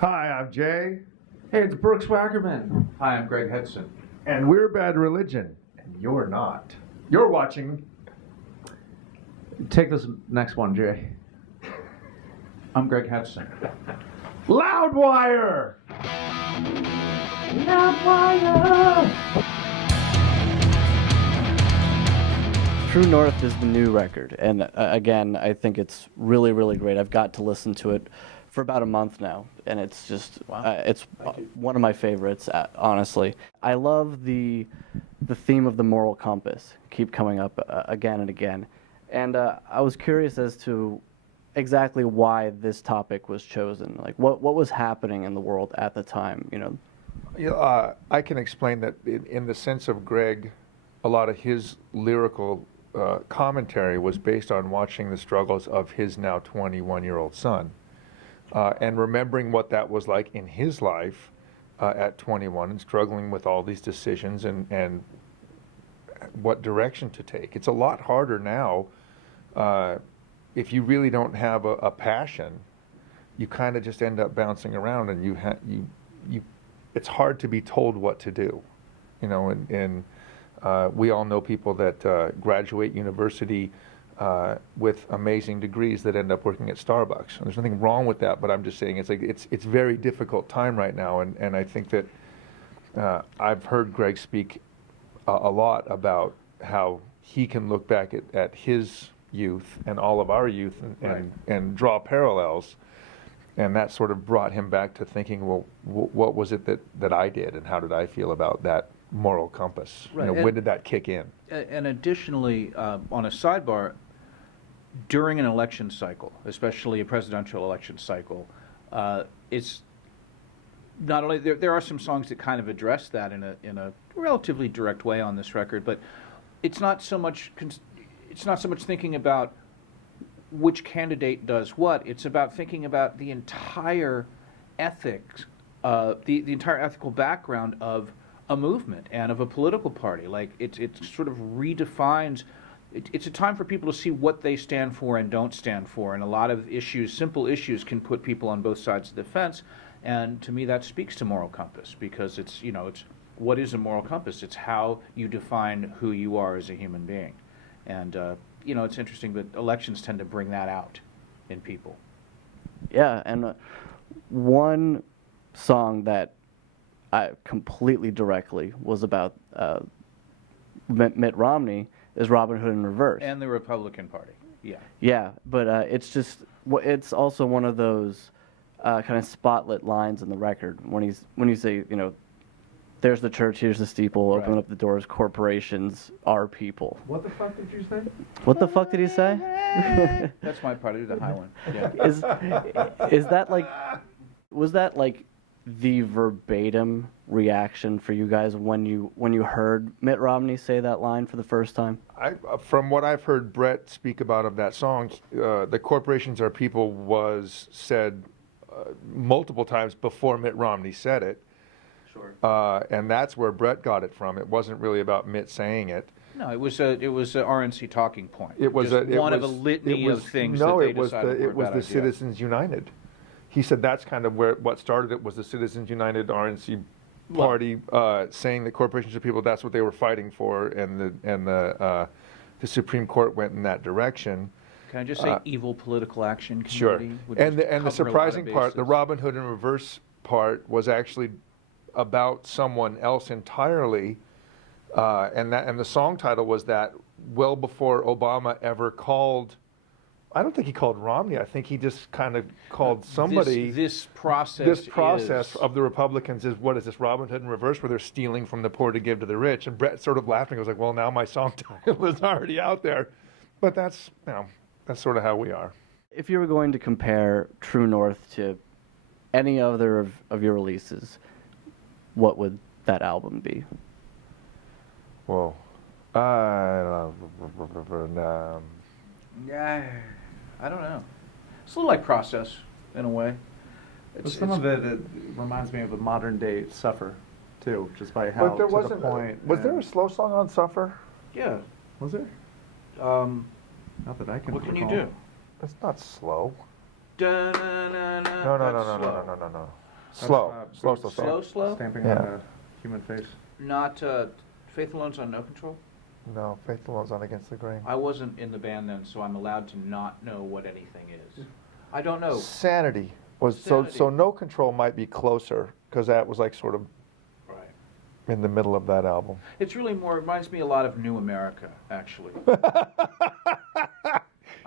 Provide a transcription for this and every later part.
Hi, I'm Jay, Hey, it's Brooks Wackerman. Hi, I'm Greg Hudson. and we're Bad Religion, and you're not. You're watching. Take this next one, Jay. I'm Greg Hudson. Loudwire! True North is the new record, and again, I think it's really, really great. I've got to listen to it for about a month now, and it's just it's one of my favorites, honestly. I love the theme of the moral compass keep coming up again and again, and I was curious as to exactly why this topic was chosen. Like, what was happening in the world at the time, you know? I can explain that in the sense of Greg, a lot of his lyrical commentary was based on watching the struggles of his now 21-year-old son, and remembering what that was like in his life at 21 and struggling with all these decisions and what direction to take. It's a lot harder now. If you really don't have a passion, you kind of just end up bouncing around, and you it's hard to be told what to do, you know. And we all know people that graduate university with amazing degrees that end up working at Starbucks. And there's nothing wrong with that, but I'm just saying it's very difficult time right now, and I think that I've heard Greg speak a lot about how he can look back at his youth and all of our youth and draw parallels. And that sort of brought him back to thinking, well, what was it that I did, and how did I feel about that moral compass? Right. You know, when did that kick in? And additionally, on a sidebar, during an election cycle, especially a presidential election cycle, it's not only there are some songs that kind of address that in a relatively direct way on this record, but it's not so much thinking about which candidate does what. It's about thinking about the entire ethics, the entire ethical background of a movement and of a political party. Like it sort of redefines. It's a time for people to see what they stand for and don't stand for, and a lot of issues, simple issues, can put people on both sides of the fence. And to me, that speaks to moral compass, because it's what is a moral compass? It's how you define who you are as a human being, and it's interesting that elections tend to bring that out in people. Yeah, and one song that I completely directly was about Mitt Romney is Robin Hood in Reverse. And the Republican Party, yeah. Yeah, but it's also one of those kind of spotlight lines in the record when you say, there's the church, here's the steeple, open up the doors, corporations are people. What the fuck did you say? What the fuck did he say? That's my part. I do the high one. Yeah. Is that like, was that like the verbatim reaction for you guys when you heard Mitt Romney say that line for the first time? From what I've heard Brett speak about of that song, the corporations are people was said multiple times before Mitt Romney said it. Sure. And that's where Brett got it from. It wasn't really about Mitt saying it. No, it was a RNC talking point. It was just one of a litany of things that they decided were a bad idea. It was the Citizens United. He said that's kind of what started it, was the Citizens United RNC party saying that corporations are people. That's what they were fighting for, and the Supreme Court went in that direction. Can I just say evil political action committee? Sure. And the surprising part, the Robin Hood in Reverse part, was actually about someone else entirely, and the song title was that well before Obama ever called. I don't think he called Romney. I think he just kind of called somebody. This process of the Republicans is, what is this, Robin Hood in Reverse, where they're stealing from the poor to give to the rich? And Brett sort of laughing was like, well, now my song title is already out there. But that's sort of how we are. If you were going to compare True North to any other of your releases, what would that album be? Whoa. Yeah, I don't know. It's a little like Process in a way. Some of it reminds me of a modern day Suffer, too, just by how But there to wasn't. the point. Was there a slow song on Suffer? Yeah. Was there? Not that I can What can you recall. do? That's not slow. Da-na-na-na. No, no, no, That's no, no, slow. no, no, no. That's, Slow, slow, boots slow, Slow, slow. slow? Stamping Yeah. on a human face. Not Faith Alone's on No Control? No, Faith Alone's on Against the Grain. I wasn't in the band then, so I'm allowed to not know what anything is. I don't know. Sanity was Sanity. so No Control might be closer because that was like sort of Right. in the middle of that album. It's really more, reminds me a lot of New America, actually.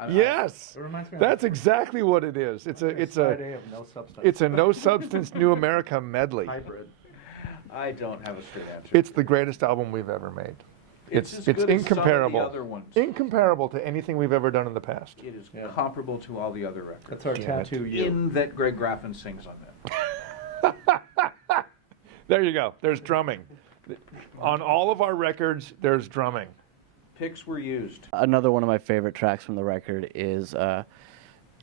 Yes, It reminds me of that's exactly what it is. It's a Side A of No Substance. it's a no substance New America medley. hybrid. I don't have a straight answer. It's the greatest album we've ever made. It's It's as good as some of the incomparable. other ones. Incomparable to anything we've ever done in the past. It is Yeah. comparable to all the other records. That's our Damn it. tattoo you. In that Greg Graffin sings on that. There you go. There's drumming. On all of our records, there's drumming. Picks were used. Another one of my favorite tracks from the record is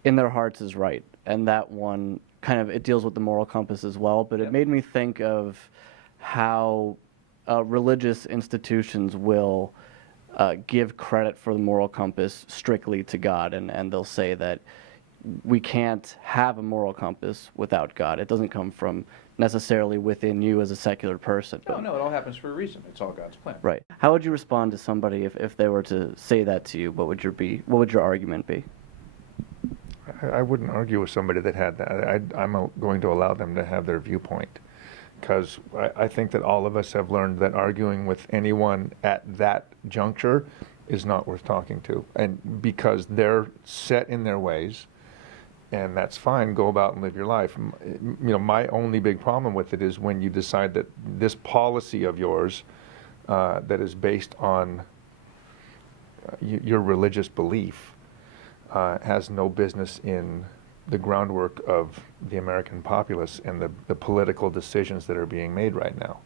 "In Their Hearts Is Right," and that one kind of it deals with the moral compass as well. But it Yep. made me think of how religious institutions will give credit for the moral compass strictly to God, and they'll say that we can't have a moral compass without God. It doesn't come from necessarily within you as a secular person. No, no, it all happens for a reason. It's all God's plan. Right. How would you respond to somebody if they were to say that to you? What would your argument be? I wouldn't argue with somebody that had that. I'm going to allow them to have their viewpoint. Because I think that all of us have learned that arguing with anyone at that juncture is not worth talking to. And because they're set in their ways, and that's fine, go about and live your life. My only big problem with it is when you decide that this policy of yours that is based on your religious belief has no business in the groundwork of the American populace and the political decisions that are being made right now.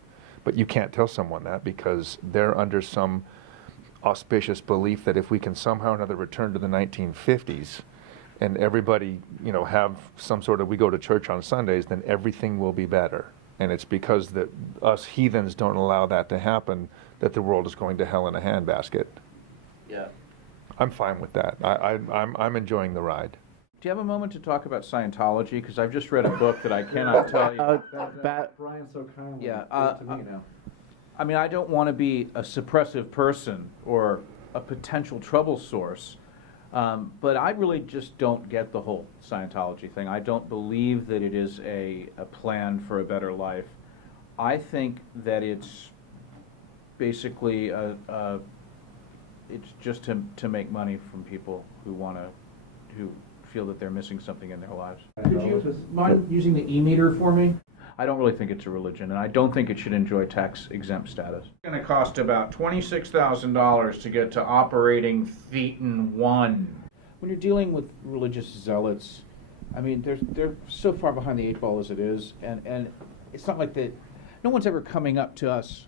But you can't tell someone that because they're under some auspicious belief that if we can somehow or another return to the 1950s and everybody, have some sort of, we go to church on Sundays, then everything will be better. And it's because that us heathens don't allow that to happen that the world is going to hell in a handbasket. Yeah. I'm fine with that. I'm enjoying the ride. Do you have a moment to talk about Scientology? Because I've just read a book that I cannot tell you. Brian so kindly Yeah, gave to me now. I mean, I don't want to be a suppressive person or a potential trouble source, but I really just don't get the whole Scientology thing. I don't believe that it is a plan for a better life. I think that it's basically it's just to make money from people who feel that they're missing something in their lives. Could you mind using the e-meter for me? I don't really think it's a religion, and I don't think it should enjoy tax-exempt status. It's going to cost about $26,000 to get to operating Thetan 1. When you're dealing with religious zealots, I mean, they're so far behind the eight ball as it is, and it's not like that. No one's ever coming up to us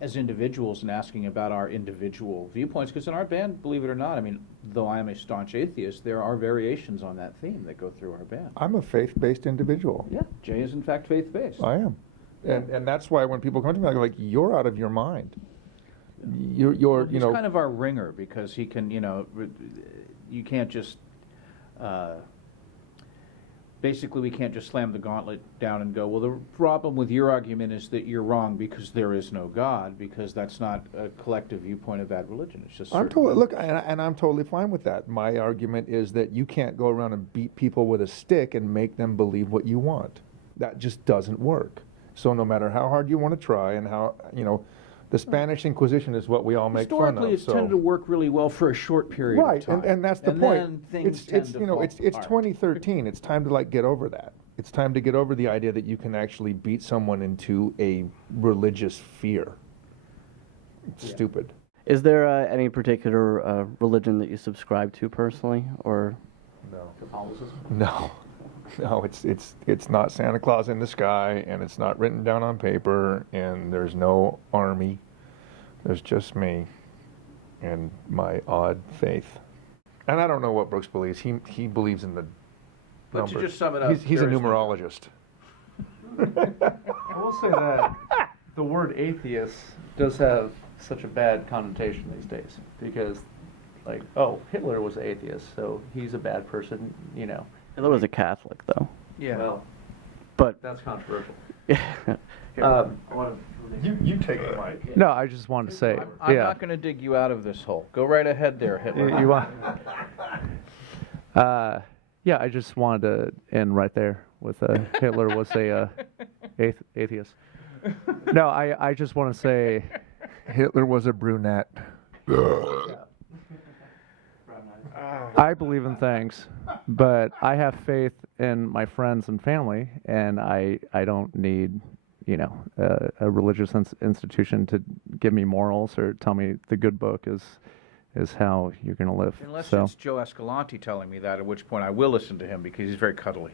as individuals and asking about our individual viewpoints, because in our band, believe it or not, I mean, though I am a staunch atheist, there are variations on that theme that go through our band. I'm a faith-based individual. Yeah, Jay is in fact faith-based. I am. And that's why when people come to me, I'm like, you're out of your mind. You're He's kind of our ringer, because he can, you can't just, basically we can't just slam the gauntlet down and go, well, the problem with your argument is that you're wrong because there is no God, because that's not a collective viewpoint of that religion. It's just I'm certain totally members. look, and I'm totally fine with that. My argument is that you can't go around and beat people with a stick and make them believe what you want. That just doesn't work. So no matter how hard you want to try, and how the Spanish Inquisition is what we all make fun of. Historically, it's tended to work really well for a short period Right, of time. and that's the And point. then things It's tend to fall it's apart. 2013. It's time to get over that. It's time to get over the idea that you can actually beat someone into a religious fear. It's stupid. Is there any particular religion that you subscribe to personally, or? No. Catholicism? No, it's not Santa Claus in the sky, and it's not written down on paper, and there's no army. There's just me and my odd faith. And I don't know what Brooks believes. He believes in the But to numbers. just sum it up, he's a there is no- numerologist. I will say that the word atheist does have such a bad connotation these days, because, Hitler was an atheist, so he's a bad person, Hitler was a Catholic, though. Yeah. Well, But that's controversial. You take the mic. No, I just wanted to say, I'm yeah. not going to dig you out of this hole. Go right ahead there, Hitler. You want? Yeah, I just wanted to end right there with Hitler was a atheist. No, I just want to say, Hitler was a brunette. I believe in things, but I have faith in my friends and family, and I don't need, a religious institution to give me morals or tell me the good book is how you're going to live. Unless So it's Joe Escalante telling me that, at which point I will listen to him because he's very cuddly.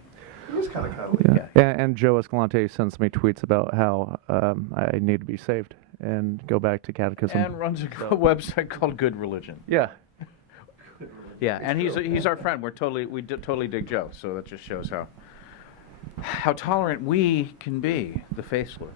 He's kind of cuddly. yeah. And Joe Escalante sends me tweets about how I need to be saved and go back to catechism. And runs a website called Good Religion. Yeah. Yeah, and he's our friend. We totally dig Joe. So that just shows how tolerant we can be, the faithless.